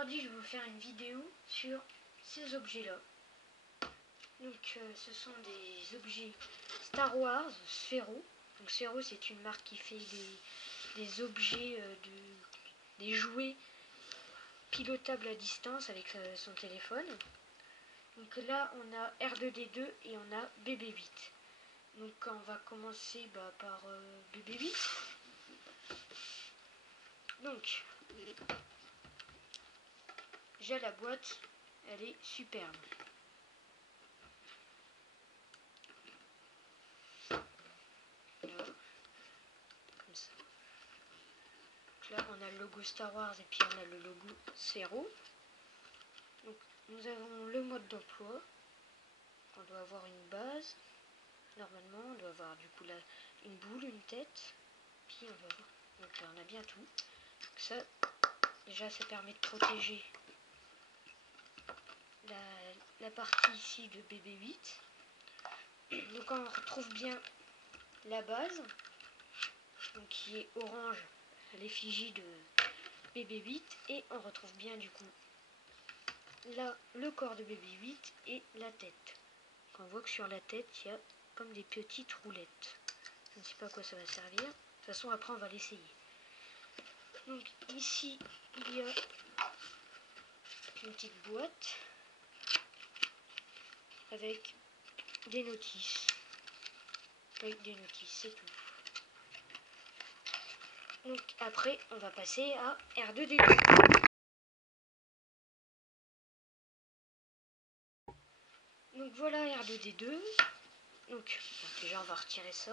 aujourd'hui je vais vous faire une vidéo sur ces objets là. Donc ce sont des objets Star Wars Sphero. Donc Sphero, c'est une marque qui fait des objets, des jouets pilotables à distance avec son téléphone. Donc là on a R2D2 et on a BB8. Donc on va commencer par BB8. Donc déjà la boîte, elle est superbe. Là, comme ça. Donc là on a le logo Star Wars et puis on a le logo Sphero. Donc nous avons le mode d'emploi. On doit avoir une base. Normalement on doit avoir du coup là une boule, une tête. Puis on va voir. Donc là on a bien tout. Donc ça, déjà ça permet de protéger la partie ici de BB8. Donc on retrouve bien la base, donc qui est orange à l'effigie de BB8, et on retrouve bien du coup là le corps de BB8 et la tête. Donc on voit que sur la tête il y a comme des petites roulettes. Je ne sais pas à quoi ça va servir. De toute façon après on va l'essayer. Donc ici il y a une petite boîte avec des notices. C'est tout. Donc après on va passer à R2D2. Donc voilà R2D2. Donc déjà on va retirer ça.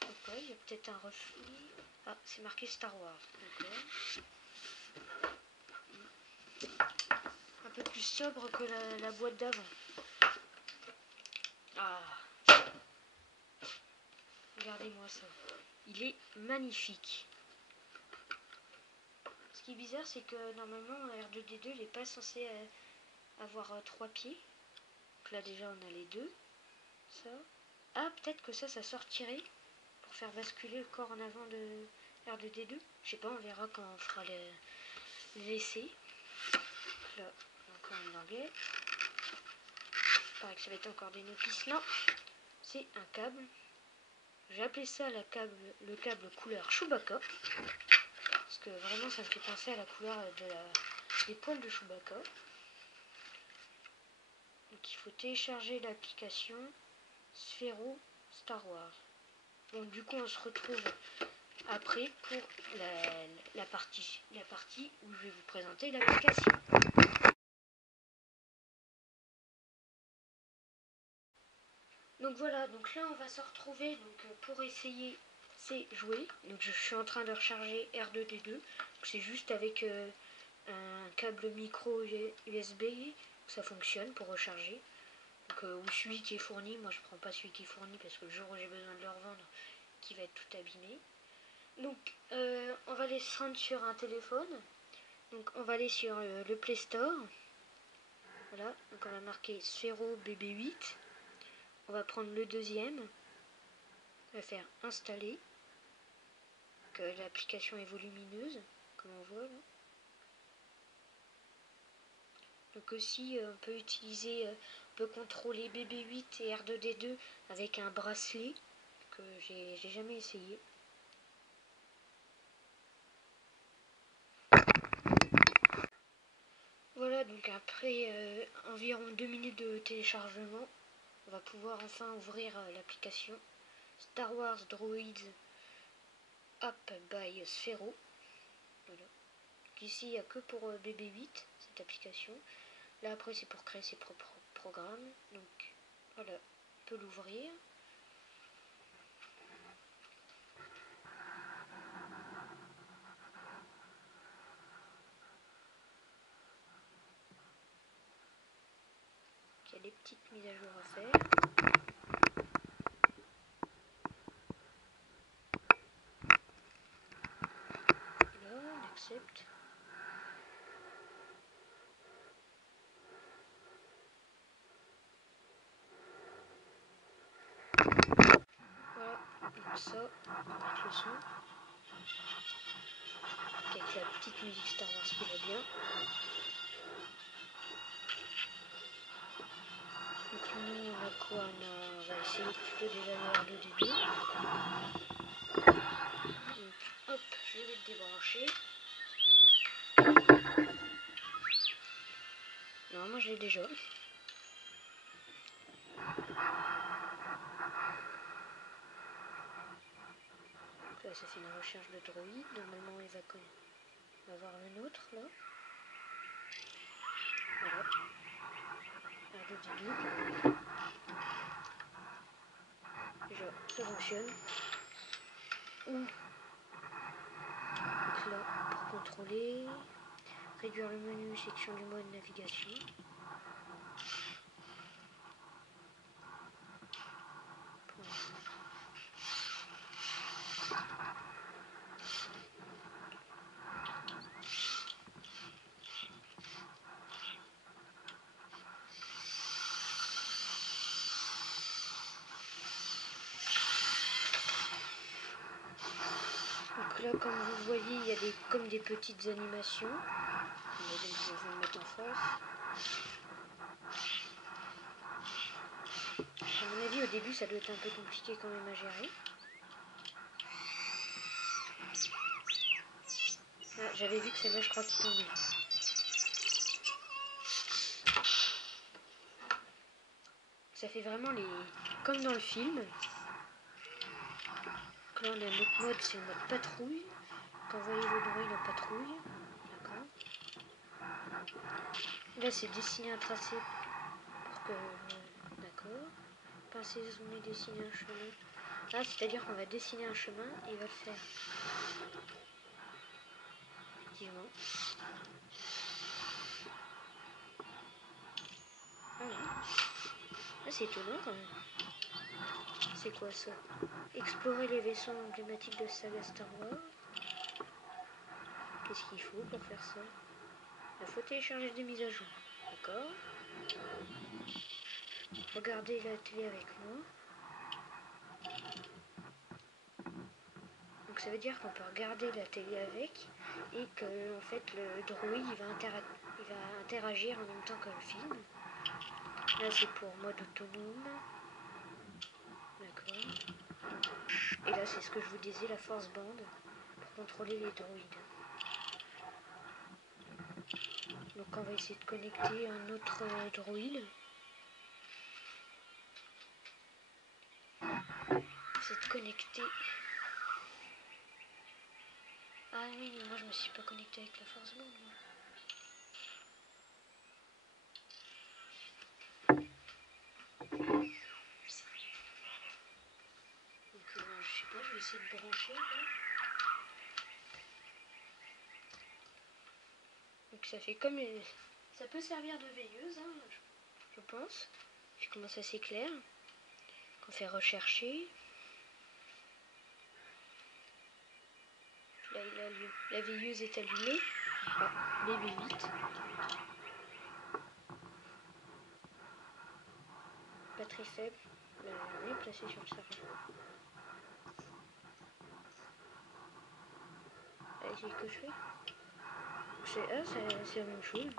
Donc là, il y a peut-être un reflet. Ah, c'est marqué Star Wars. Un peu plus sobre que la boîte d'avant. Ah, regardez-moi ça. Il est magnifique. Ce qui est bizarre, c'est que normalement R2D2 il n'est pas censé avoir 3 pieds. Donc là déjà on a les deux. Ça. Ah, peut-être que ça sortirait pour faire basculer le corps en avant de R2D2. Je sais pas, on verra quand on fera l'essai. Là, encore une languette. Il paraît que ça va être encore des notices. Non, c'est un câble. J'ai appelé ça le câble couleur Chewbacca. Parce que vraiment ça me fait penser à la couleur des poils de Chewbacca. Donc il faut télécharger l'application Sphero Star Wars. Donc du coup on se retrouve après pour la partie où je vais vous présenter l'application. Donc voilà, donc là on va se retrouver pour essayer ces jouets. Donc je suis en train de recharger R2D2. C'est juste avec un câble micro USB que ça fonctionne pour recharger. Donc, ou celui qui est fourni. Moi je prends pas celui qui est fourni parce que le jour où j'ai besoin de le revendre, qui va être tout abîmé. Donc on va aller se rendre sur un téléphone. Donc on va aller sur le Play Store. Voilà, donc on va marquer Sphero BB8. On va prendre le deuxième. On va faire installer. L'application est volumineuse, comme on voit là. Donc aussi on peut utiliser, on peut contrôler BB8 et R2D2 avec un bracelet que j'ai jamais essayé. Voilà, donc après environ 2 minutes de téléchargement, on va pouvoir enfin ouvrir l'application Star Wars Droids App by Sphero. Voilà. Donc ici il n'y a que pour BB8 cette application. Là après c'est pour créer ses propres programmes. Donc voilà, on peut l'ouvrir. Il y a des petites mises à jour à faire. Là, on accepte. Voilà, donc ça, on va mettre le son. avec la petite musique Star Wars qui va bien. Donc nous on a quoi? On va essayer plutôt déjà le R2D2. Donc hop, je vais le débrancher. Normalement je l'ai déjà. Donc là ça fait une recherche de droïde. Normalement il va voir le nôtre là. Voilà. R2D2. Déjà ça fonctionne. Donc là pour contrôler, réduire le menu, section du mode navigation. Donc là, comme vous voyez, il y a comme des petites animations. Je vais le mettre en face. À mon avis, au début, ça doit être un peu compliqué quand même à gérer. Ah, j'avais vu que celle-là, je crois qu'il tombait. Ça fait vraiment comme dans le film. Donc là, on a un autre mode, c'est le mode patrouille. Quand vous voyez vos droïdes en patrouille. D'accord. Là, c'est dessiner un tracé pour que... D'accord. Pincer, zoomer, dessiner un chemin. Ah, c'est-à-dire qu'on va dessiner un chemin et il va le faire. Effectivement. Ah oui. Ah, c'est étonnant quand même. C'est quoi ça? Explorer les vaisseaux emblématiques de saga Star Wars. Qu'est-ce qu'il faut pour faire ça? Il faut télécharger des mises à jour. D'accord. Regardez la télé avec moi. Donc ça veut dire qu'on peut regarder la télé avec et que en fait le droïde il va interagir en même temps que le film. Là c'est pour mode autonome. D'accord. Et là c'est ce que je vous disais, la force band pour contrôler les droïdes. Donc on va essayer de connecter un autre droïde. C'est de connecter. Ah oui, mais moi je me suis pas connecté avec la force band. Donc je sais pas, je vais essayer de brancher là. Donc ça fait comme ça peut servir de veilleuse, hein, je pense. Puis comment ça s'éclaire. On fait rechercher. Là il allume. La veilleuse est allumée. Ah, bébé 8. Pas très faible. On est placé sur le serveur. Avec les cochers. C'est la même chose.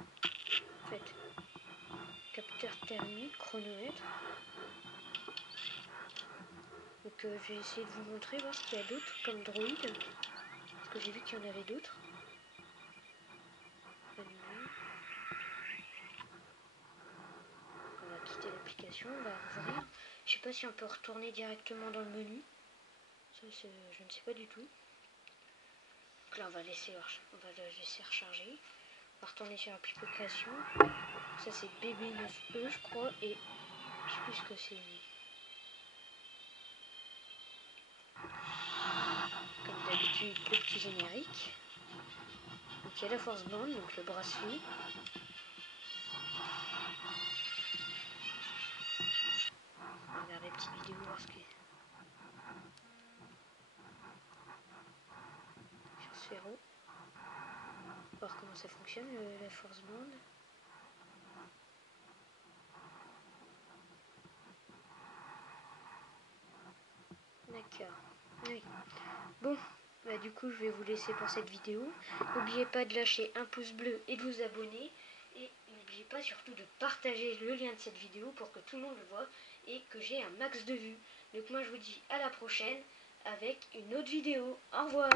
En fait. Capteur thermique, chronomètre. Donc je vais essayer de vous montrer, voir ce qu'il y a d'autre comme droïde. Parce que j'ai vu qu'il y en avait d'autres. On va quitter l'application, on va rouvrir. Je sais pas si on peut retourner directement dans le menu. Ça, je ne sais pas du tout. Donc là, on va le laisser recharger. On va retourner sur l'application. Ça, c'est BB9E, je crois. Et je sais plus ce que c'est. Comme d'habitude, le petit générique. Donc il y a la force band, donc le bracelet. On va regarder la petite vidéo, voir ce qu'il y a. Sur Sphero. Voir comment ça fonctionne, la force band. D'accord. Oui. Bon. bah, du coup, je vais vous laisser pour cette vidéo. N'oubliez pas de lâcher un pouce bleu et de vous abonner. Et n'oubliez pas surtout de partager le lien de cette vidéo pour que tout le monde le voit et que j'ai un max de vues. Donc moi, je vous dis à la prochaine avec une autre vidéo. Au revoir!